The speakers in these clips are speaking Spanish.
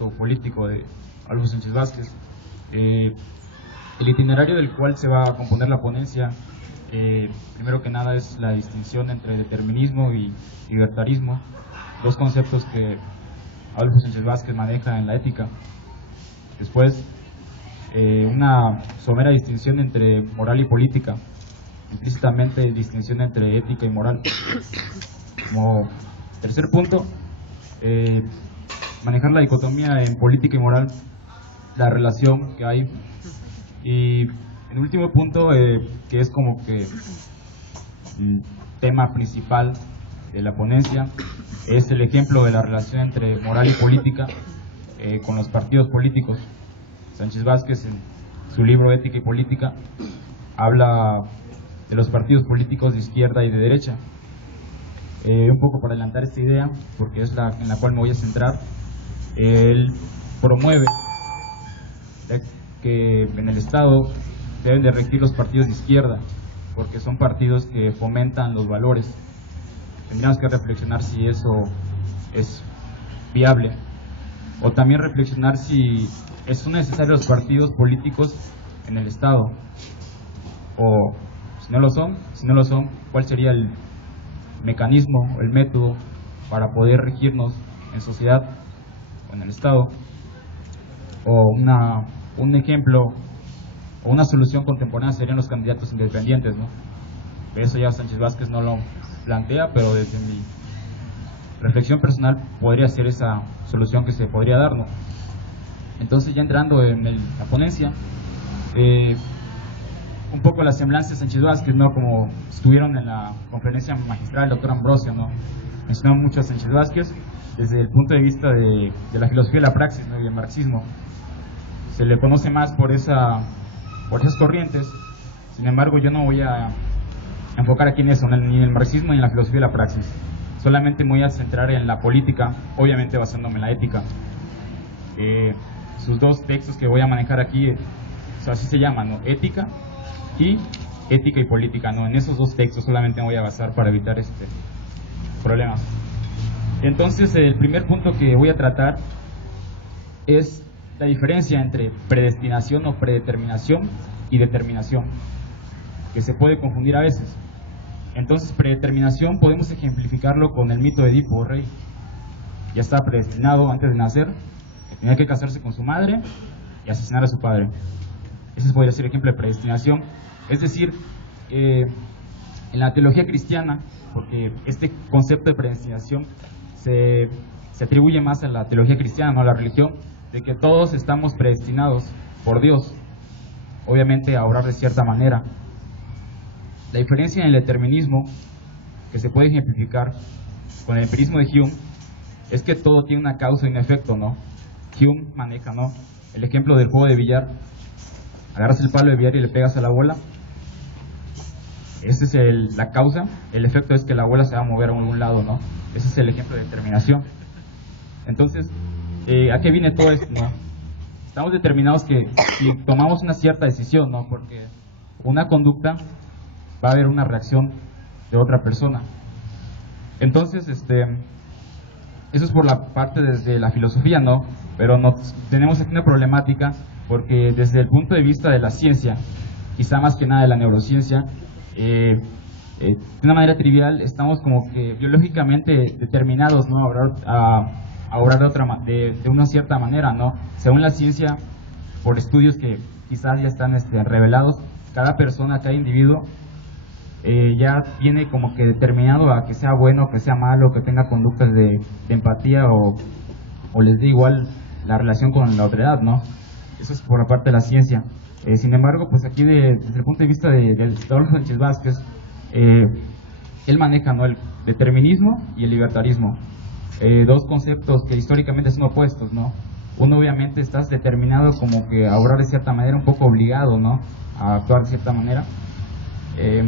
pensamiento político de Adolfo Sánchez Vázquez. El itinerario del cual se va a componer la ponencia, primero que nada, es la distinción entre determinismo y libertarismo, dos conceptos que Adolfo Sánchez Vázquez maneja en la ética. Después, una somera distinción entre moral y política, implícitamente distinción entre ética y moral. Como tercer punto, manejar la dicotomía en política y moral, la relación que hay. Y el último punto, que es como que el tema principal de la ponencia, es el ejemplo de la relación entre moral y política con los partidos políticos. Sánchez Vázquez, en su libro Ética y Política, habla de los partidos políticos de izquierda y de derecha. Un poco para adelantar esta idea, porque es la en la cual me voy a centrar, él promueve que en el Estado deben de regir los partidos de izquierda, porque son partidos que fomentan los valores. Tendríamos que reflexionar si eso es viable, o también reflexionar si son necesarios los partidos políticos en el Estado, o si no lo son, ¿cuál sería el mecanismo o el método para poder regirnos en sociedad o en el Estado? O un ejemplo o una solución contemporánea serían los candidatos independientes, ¿no? Eso ya Sánchez Vázquez no lo plantea, pero desde mi reflexión personal podría ser esa solución que se podría dar, ¿no? Entonces, ya entrando en la ponencia, un poco la semblanza de Sánchez Vázquez, ¿no? Como estuvieron en la conferencia magistral el doctor Ambrosio, ¿no? Mencionó mucho a Sánchez Vázquez desde el punto de vista de la filosofía de la praxis, ¿no? Y el marxismo. Se le conoce más por esas corrientes. Sin embargo, yo no voy a enfocar aquí en eso, ni en el marxismo ni en la filosofía de la praxis. Solamente me voy a centrar en la política, obviamente basándome en la ética. Sus dos textos que voy a manejar aquí, así se llaman, ¿no? Ética y política, ¿no? En esos dos textos solamente me voy a basar para evitar problemas. Entonces, el primer punto que voy a tratar es la diferencia entre predestinación o predeterminación y determinación, que se puede confundir a veces. Entonces, predeterminación podemos ejemplificarlo con el mito de Edipo Rey. Ya estaba predestinado antes de nacer, que tenía que casarse con su madre y asesinar a su padre. Ese podría ser el ejemplo de predestinación. Es decir, en la teología cristiana, porque este concepto de predestinación se atribuye más a la teología cristiana, no a la religión, de que todos estamos predestinados por Dios, obviamente a obrar de cierta manera. La diferencia en el determinismo, que se puede ejemplificar con el empirismo de Hume, es que todo tiene una causa y un efecto, ¿no? Hume maneja, ¿no?, el ejemplo del juego de billar. Agarras el palo de billar y le pegas a la bola. Esa es la causa. El efecto es que la bola se va a mover a algún lado, ¿no? Ese es el ejemplo de determinación. Entonces, ¿a qué viene todo esto, no? Estamos determinados que si tomamos una cierta decisión, ¿no?, porque una conducta va a haber una reacción de otra persona. Entonces, eso es por la parte desde la filosofía, ¿no? Pero tenemos aquí una problemática, porque desde el punto de vista de la ciencia, quizá más que nada de la neurociencia, de una manera trivial, estamos como que biológicamente determinados, ¿no?, a obrar de una cierta manera, ¿no? Según la ciencia, por estudios que quizás ya están revelados, cada persona, cada individuo ya viene como que determinado a que sea bueno, que sea malo, que tenga conductas de empatía o les dé igual la relación con la otredad, ¿no? Eso es por la parte de la ciencia. Sin embargo, pues aquí desde el punto de vista de Adolfo Sánchez Vázquez, él maneja, ¿no?, el determinismo y el libertarismo. Dos conceptos que históricamente son opuestos, ¿no? Uno, obviamente, estás determinado como que a obrar de cierta manera, un poco obligado, ¿no?, a actuar de cierta manera.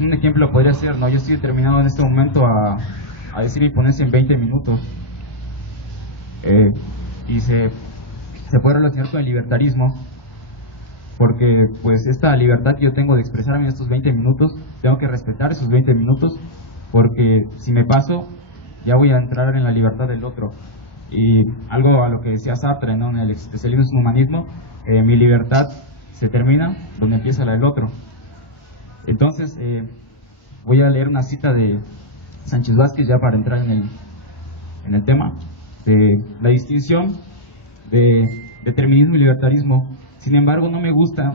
Un ejemplo podría ser, ¿no?, yo estoy determinado en este momento a decir mi ponencia en 20 minutos. Y se puede relacionar con el libertarismo, porque pues esta libertad que yo tengo de expresarme en estos 20 minutos, tengo que respetar esos 20 minutos, porque si me paso, ya voy a entrar en la libertad del otro. Y algo a lo que decía Sartre, ¿no? En el especialismo humanismo, mi libertad se termina donde empieza la del otro. Entonces, voy a leer una cita de Sánchez Vázquez ya para entrar en el tema, de la distinción de determinismo y libertarismo. Sin embargo, no me gusta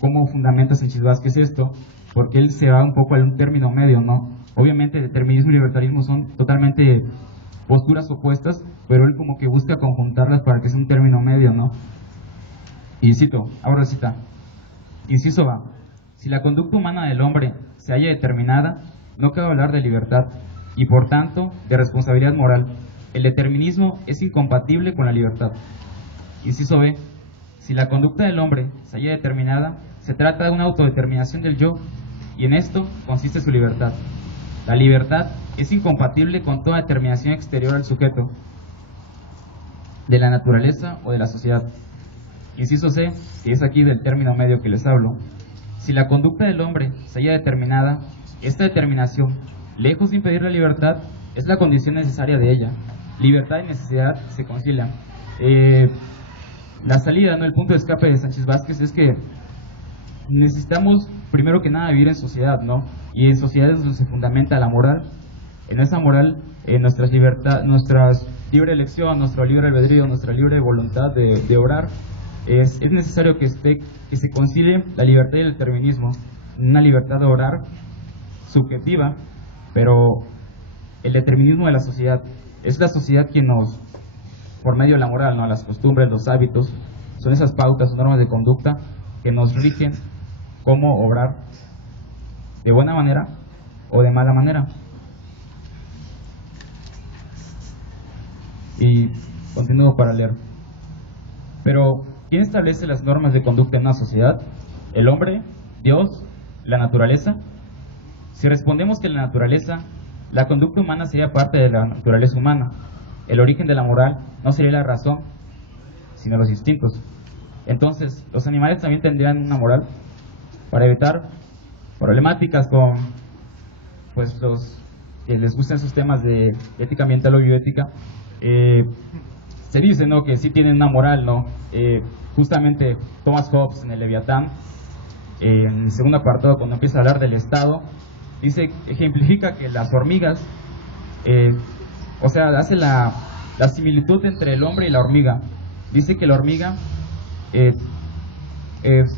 cómo fundamenta Sánchez Vázquez esto, porque él se va un poco a un término medio, ¿no? Obviamente, determinismo y libertarismo son totalmente posturas opuestas, pero él como que busca conjuntarlas para que sea un término medio, ¿no? Y cito, ahora cita, inciso A, si la conducta humana del hombre se halla determinada, no cabe hablar de libertad y por tanto de responsabilidad moral. El determinismo es incompatible con la libertad. Inciso B, si la conducta del hombre se halla determinada, se trata de una autodeterminación del yo y en esto consiste su libertad. La libertad es incompatible con toda determinación exterior al sujeto, de la naturaleza o de la sociedad. Inciso C, que es aquí del término medio que les hablo. Si la conducta del hombre se halla determinada, esta determinación, lejos de impedir la libertad, es la condición necesaria de ella. Libertad y necesidad se concilian. La salida, ¿no? El punto de escape de Sánchez Vázquez es que necesitamos, primero que nada, vivir en sociedad, ¿no? Y en sociedad es donde se fundamenta la moral. En esa moral, nuestra libre elección, nuestro libre albedrío, nuestra libre voluntad de obrar, es necesario que se concilie la libertad y el determinismo. Una libertad de obrar subjetiva, pero el determinismo de la sociedad. Es la sociedad quien nos, por medio de la moral, ¿no? Las costumbres, los hábitos, son esas pautas, normas de conducta que nos rigen cómo obrar de buena manera o de mala manera. Y continúo para leer. Pero, ¿quién establece las normas de conducta en una sociedad? ¿El hombre? ¿Dios? ¿La naturaleza? Si respondemos que la naturaleza, la conducta humana sería parte de la naturaleza humana. El origen de la moral no sería la razón, sino los instintos. Entonces, los animales también tendrían una moral para evitar problemáticas con pues los que les gustan esos temas de ética ambiental o bioética. Se dice, ¿no?, que sí tienen una moral, ¿no? Justamente Thomas Hobbes en el Leviatán, en el segundo apartado, cuando empieza a hablar del Estado, ejemplifica que las hormigas, o sea, hace la similitud entre el hombre y la hormiga. Dice que la hormiga, de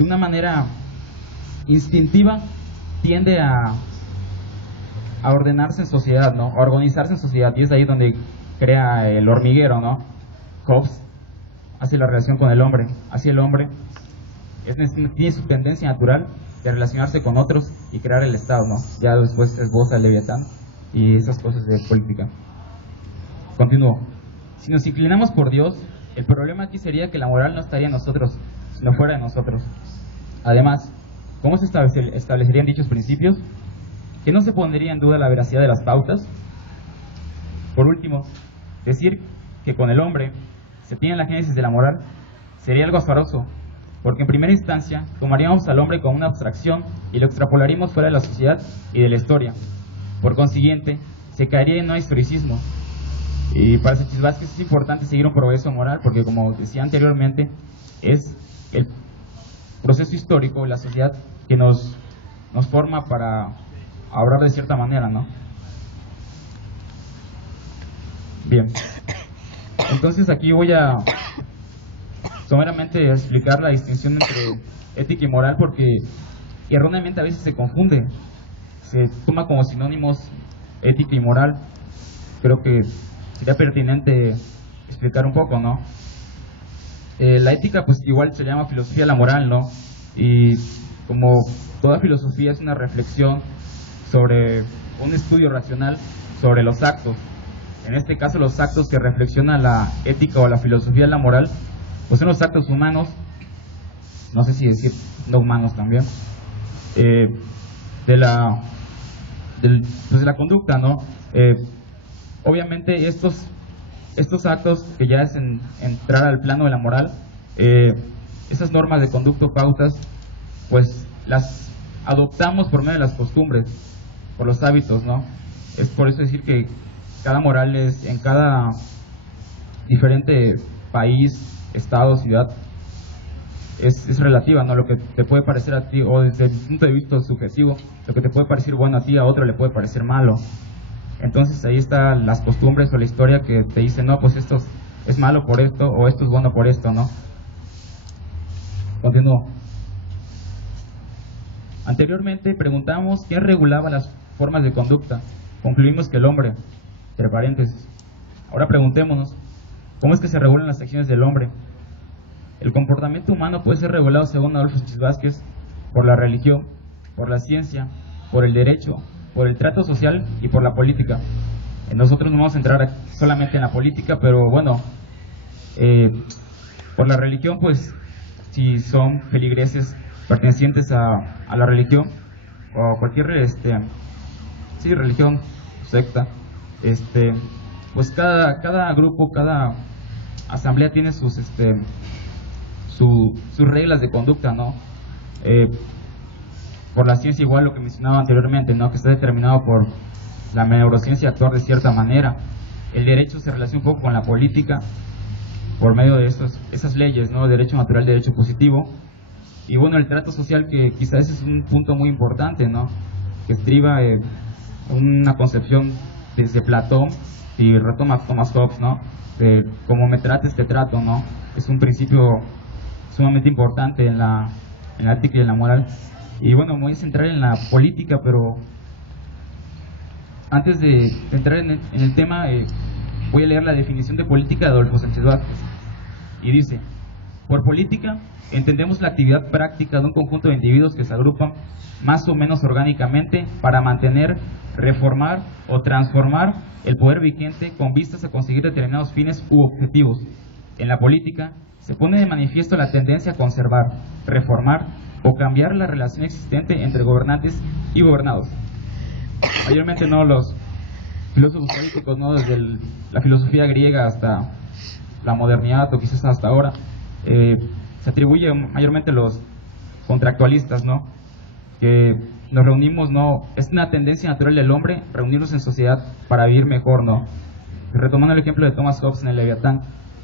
una manera instintiva, tiende a ordenarse en sociedad, ¿no? A organizarse en sociedad, y es ahí donde crea el hormiguero, ¿no? Hobbes hace la relación con el hombre. Así el hombre tiene su tendencia natural de relacionarse con otros y crear el Estado, ¿no? Ya después esboza el Leviatán y esas cosas de política. Continúo. Si nos inclinamos por Dios, el problema aquí sería que la moral no estaría en nosotros, sino fuera de nosotros. Además, ¿cómo se establecerían dichos principios? ¿Que no se pondría en duda la veracidad de las pautas? Por último, decir que con el hombre se tiene la génesis de la moral sería algo azaroso, porque en primera instancia tomaríamos al hombre como una abstracción y lo extrapolaríamos fuera de la sociedad y de la historia. Por consiguiente, se caería en un historicismo. Y para Sánchez Vázquez es importante seguir un progreso moral porque, como decía anteriormente, es el proceso histórico de la sociedad que nos forma para obrar de cierta manera, ¿no? Bien. Entonces aquí voy a someramente explicar la distinción entre ética y moral porque erróneamente a veces se confunde. Se toma como sinónimos ética y moral. Creo que sería pertinente explicar un poco, ¿no? La ética pues igual se llama filosofía de la moral, ¿no? Y como toda filosofía es una reflexión sobre un estudio racional sobre los actos. En este caso los actos que reflexiona la ética o la filosofía de la moral pues son los actos humanos, no sé si decir no humanos también, de la conducta, ¿no? Obviamente estos actos que ya es entrar al plano de la moral, esas normas de conducta o pautas, pues las adoptamos por medio de las costumbres, por los hábitos, ¿no? Es por eso decir que cada moral es, en cada diferente país, estado, ciudad, es relativa, ¿no? Lo que te puede parecer a ti, o desde el punto de vista subjetivo, lo que te puede parecer bueno a ti, a otro le puede parecer malo. Entonces ahí están las costumbres o la historia que te dicen, no, pues esto es malo por esto, o esto es bueno por esto, ¿no? Continúo. Anteriormente preguntamos quién regulaba las formas de conducta. Concluimos que el hombre, entre paréntesis. Ahora preguntémonos, ¿cómo es que se regulan las acciones del hombre? El comportamiento humano puede ser regulado, según Adolfo Sánchez Vázquez, por la religión, por la ciencia, por el derecho, por el trato social y por la política. Nosotros no vamos a entrar solamente en la política, pero bueno, por la religión, pues, si son feligreses pertenecientes a la religión, o cualquier religión, secta, pues cada grupo, cada asamblea tiene sus reglas de conducta, ¿no? Por la ciencia, igual lo que mencionaba anteriormente, ¿no? Que está determinado por la neurociencia actuar de cierta manera. El derecho se relaciona un poco con la política por medio de esas leyes, ¿no? El derecho natural, el derecho positivo. Y bueno, el trato social, que quizás es un punto muy importante, ¿no? Que estriba una concepción desde Platón y retoma Thomas Hobbes, ¿no? De como me trates, te trato, ¿no? Es un principio sumamente importante en la ética y en la moral. Y bueno, me voy a centrar en la política, pero antes de entrar en el tema, voy a leer la definición de política de Adolfo Sánchez Vázquez. Y dice: por política entendemos la actividad práctica de un conjunto de individuos que se agrupan más o menos orgánicamente para mantener, reformar o transformar el poder vigente con vistas a conseguir determinados fines u objetivos. En la política se pone de manifiesto la tendencia a conservar, reformar o cambiar la relación existente entre gobernantes y gobernados. Mayormente no los filósofos políticos, ¿no? Desde la filosofía griega hasta la modernidad, o quizás hasta ahora, se atribuye mayormente los contractualistas, ¿no? Que nos reunimos, ¿no? Es una tendencia natural del hombre reunirnos en sociedad para vivir mejor, ¿no? Retomando el ejemplo de Thomas Hobbes en el Leviatán,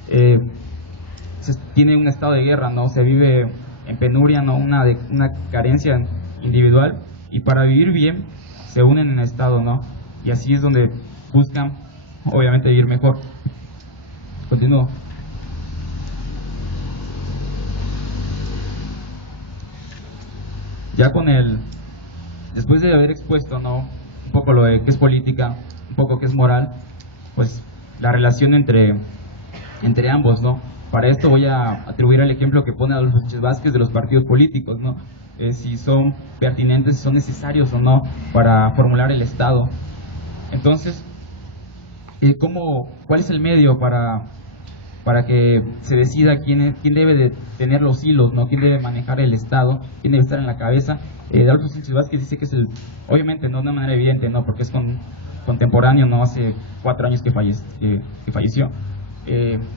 se tiene un estado de guerra, ¿no? Se vive en penuria, ¿no? Una carencia individual, y para vivir bien se unen en estado, ¿no? Y así es donde buscan, obviamente, vivir mejor. Continúo. Ya después de haber expuesto, ¿no? Un poco lo de qué es política, un poco qué es moral, pues la relación entre ambos, ¿no? Para esto voy a atribuir el ejemplo que pone Adolfo Sánchez Vázquez de los partidos políticos, ¿no? Si son pertinentes, si son necesarios o no para formular el Estado. Entonces, ¿cuál es el medio para que se decida quién debe de tener los hilos, ¿no? Quién debe manejar el Estado, quién debe estar en la cabeza? Adolfo Sánchez Vázquez dice que es obviamente no de una manera evidente, ¿no? Porque es contemporáneo, ¿no? Hace 4 años que falleció.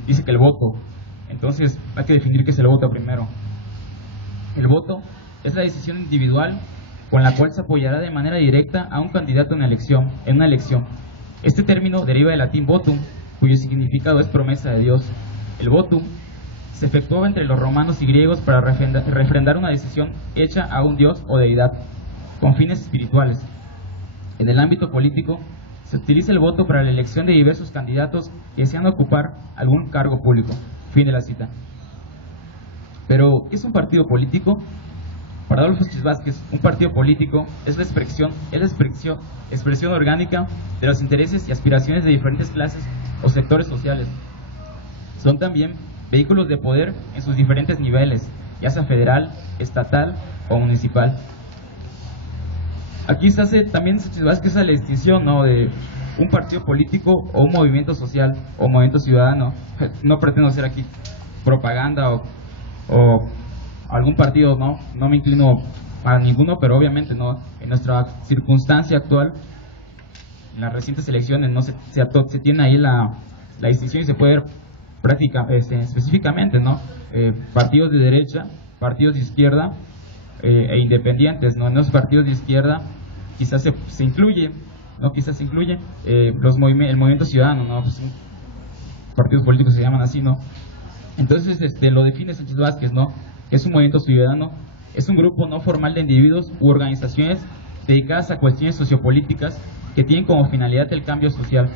Dice que el voto. Entonces hay que definir qué es el voto primero. El voto es la decisión individual con la cual se apoyará de manera directa a un candidato en una elección. Este término deriva del latín votum, cuyo significado es promesa de Dios. El votum se efectuaba entre los romanos y griegos para refrendar una decisión hecha a un dios o deidad, con fines espirituales. En el ámbito político, se utiliza el voto para la elección de diversos candidatos que desean ocupar algún cargo público. Fin de la cita. Pero, ¿qué es un partido político? Para Adolfo Sánchez Vázquez, un partido político es la expresión orgánica de los intereses y aspiraciones de diferentes clases o sectores sociales. Son también vehículos de poder en sus diferentes niveles, ya sea federal, estatal o municipal. Aquí se hace también, Sánchez Vázquez, la distinción, ¿no? De un partido político o un movimiento social o movimiento ciudadano. No pretendo hacer aquí propaganda o algún partido, no me inclino a ninguno, pero obviamente no, en nuestra circunstancia actual, en las recientes elecciones, no se tiene ahí la distinción, y se puede ver específicamente, ¿no? Partidos de derecha, partidos de izquierda e independientes, ¿no? En los partidos de izquierda quizás se incluye, ¿no? Quizás se incluye el movimiento ciudadano, ¿no? Pues partidos políticos se llaman así, ¿no? Entonces, lo define Sánchez Vázquez, ¿no? Es un movimiento ciudadano, es un grupo no formal de individuos u organizaciones dedicadas a cuestiones sociopolíticas que tienen como finalidad el cambio social.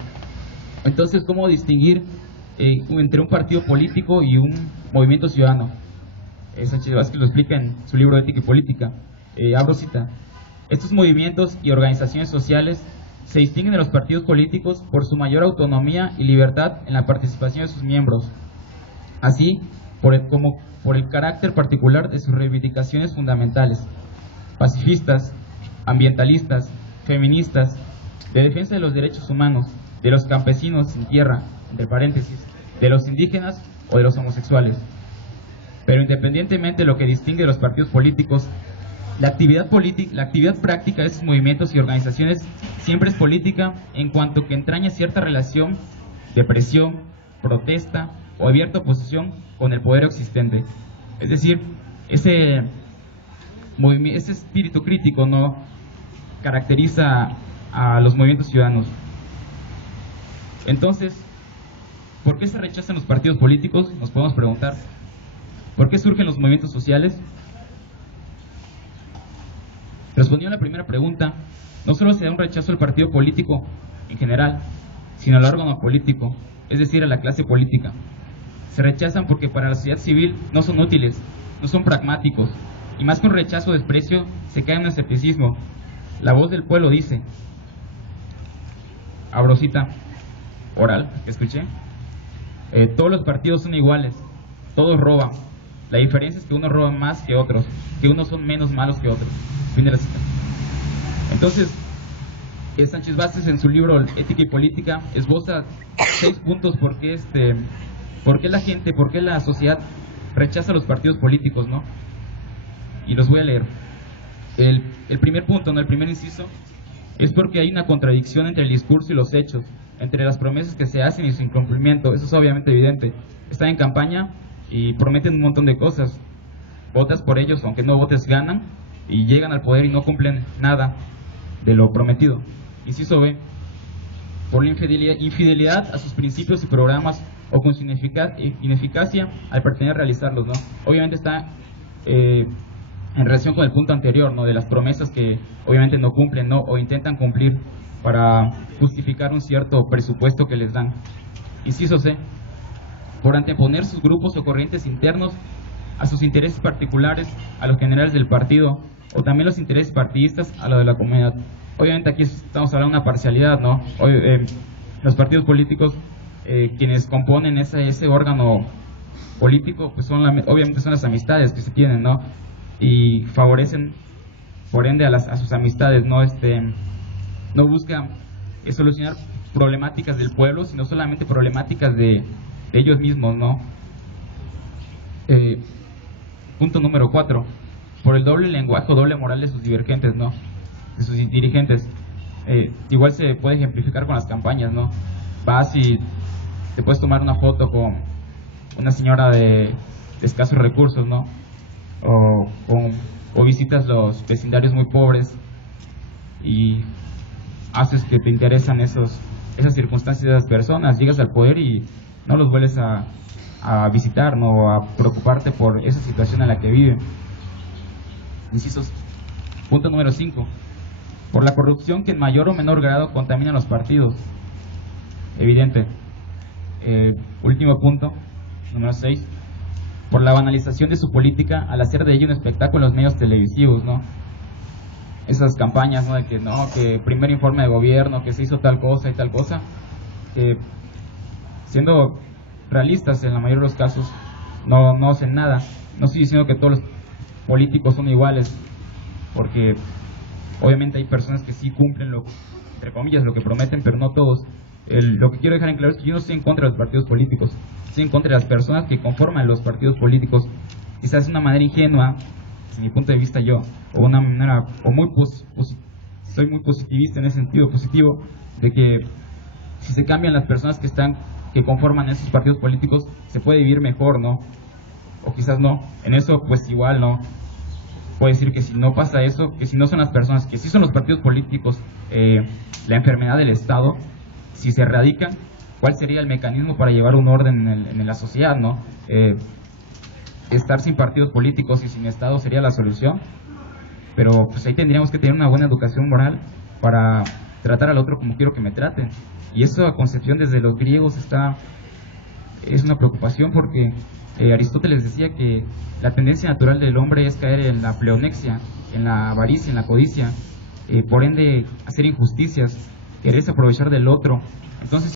Entonces, ¿cómo distinguir entre un partido político y un movimiento ciudadano? Sánchez Vázquez lo explica en su libro Ética y Política. Abro cita: estos movimientos y organizaciones sociales se distinguen de los partidos políticos por su mayor autonomía y libertad en la participación de sus miembros, así como por el carácter particular de sus reivindicaciones fundamentales, pacifistas, ambientalistas, feministas, de defensa de los derechos humanos, de los campesinos sin tierra, entre paréntesis, de los indígenas o de los homosexuales. Pero independientemente de lo que distingue de los partidos políticos, la actividad práctica de estos movimientos y organizaciones siempre es política en cuanto que entraña cierta relación de presión, protesta o abierta oposición con el poder existente. Es decir, ese espíritu crítico no caracteriza a los movimientos ciudadanos. Entonces, ¿por qué se rechazan los partidos políticos? Nos podemos preguntar. ¿Por qué surgen los movimientos sociales? Respondiendo a la primera pregunta, no solo se da un rechazo al partido político en general, sino al órgano político, es decir, a la clase política. Se rechazan porque para la sociedad civil no son útiles, no son pragmáticos, y más que un rechazo o desprecio, se cae en un escepticismo. La voz del pueblo dice, abro cita oral que escuché, todos los partidos son iguales, todos roban. La diferencia es que unos roban más que otros, que unos son menos malos que otros. Fin de la cita. Entonces, Sánchez Vázquez en su libro Ética y Política esboza 6 puntos por qué la gente, por qué la sociedad rechaza los partidos políticos, ¿no? Y los voy a leer. El primer punto, ¿no? El primer inciso, es porque hay una contradicción entre el discurso y los hechos, entre las promesas que se hacen y su incumplimiento. Eso es obviamente evidente. Están en campaña y prometen un montón de cosas. Votas por ellos, aunque no votes, ganan, y llegan al poder y no cumplen nada de lo prometido. Inciso B, por la infidelidad a sus principios y programas o con su ineficacia al pretender realizarlos, ¿no? Obviamente está en relación con el punto anterior, ¿no? De las promesas que obviamente no cumplen, ¿no? O intentan cumplir para justificar un cierto presupuesto que les dan. Inciso C, por anteponer sus grupos o corrientes internos a sus intereses particulares, a los generales del partido, o también los intereses partidistas a lo de la comunidad. Obviamente aquí estamos hablando de una parcialidad, ¿no? Los partidos políticos, quienes componen ese órgano político, pues obviamente son las amistades que se tienen, ¿no? Y favorecen, por ende, a sus amistades, ¿no? No buscan solucionar problemáticas del pueblo, sino solamente problemáticas de ellos mismos, ¿no? Punto número 4, por el doble lenguaje o doble moral de sus divergentes, ¿no? De sus dirigentes. Igual se puede ejemplificar con las campañas, ¿no? Vas y te puedes tomar una foto con una señora de escasos recursos, ¿no? O visitas los vecindarios muy pobres y haces que te interesan esas circunstancias de esas personas, llegas al poder y no los vuelves a visitar, ¿no? A preocuparte por esa situación en la que viven. Incisos. Punto número 5. Por la corrupción que en mayor o menor grado contamina los partidos. Evidente. Último punto, número 6. Por la banalización de su política al hacer de ello un espectáculo en los medios televisivos, ¿no? Esas campañas, ¿no? De que primer informe de gobierno, que se hizo tal cosa y tal cosa, que siendo realistas en la mayoría de los casos no hacen nada. No estoy diciendo que todos los políticos son iguales, porque obviamente hay personas que sí cumplen entre comillas lo que prometen, pero no todos. Lo que quiero dejar en claro es que yo no estoy en contra de los partidos políticos, estoy en contra de las personas que conforman los partidos políticos. Quizás de una manera ingenua, desde mi punto de vista yo, o una manera, soy muy positivista en ese sentido, positivo, de que si se cambian las personas que conforman esos partidos políticos, se puede vivir mejor, ¿no? O quizás no. En eso, pues igual, ¿no? Puedo decir que si no pasa eso, que si no son las personas, que si son los partidos políticos la enfermedad del Estado, si se erradican, ¿Cuál sería el mecanismo para llevar un orden en la sociedad, ¿no? Estar sin partidos políticos y sin Estado sería la solución, pero pues ahí tendríamos que tener una buena educación moral para tratar al otro como quiero que me traten. Y esa concepción desde los griegos es una preocupación, porque Aristóteles decía que la tendencia natural del hombre es caer en la pleonexia, en la avaricia, en la codicia, por ende hacer injusticias, quererse aprovechar del otro. Entonces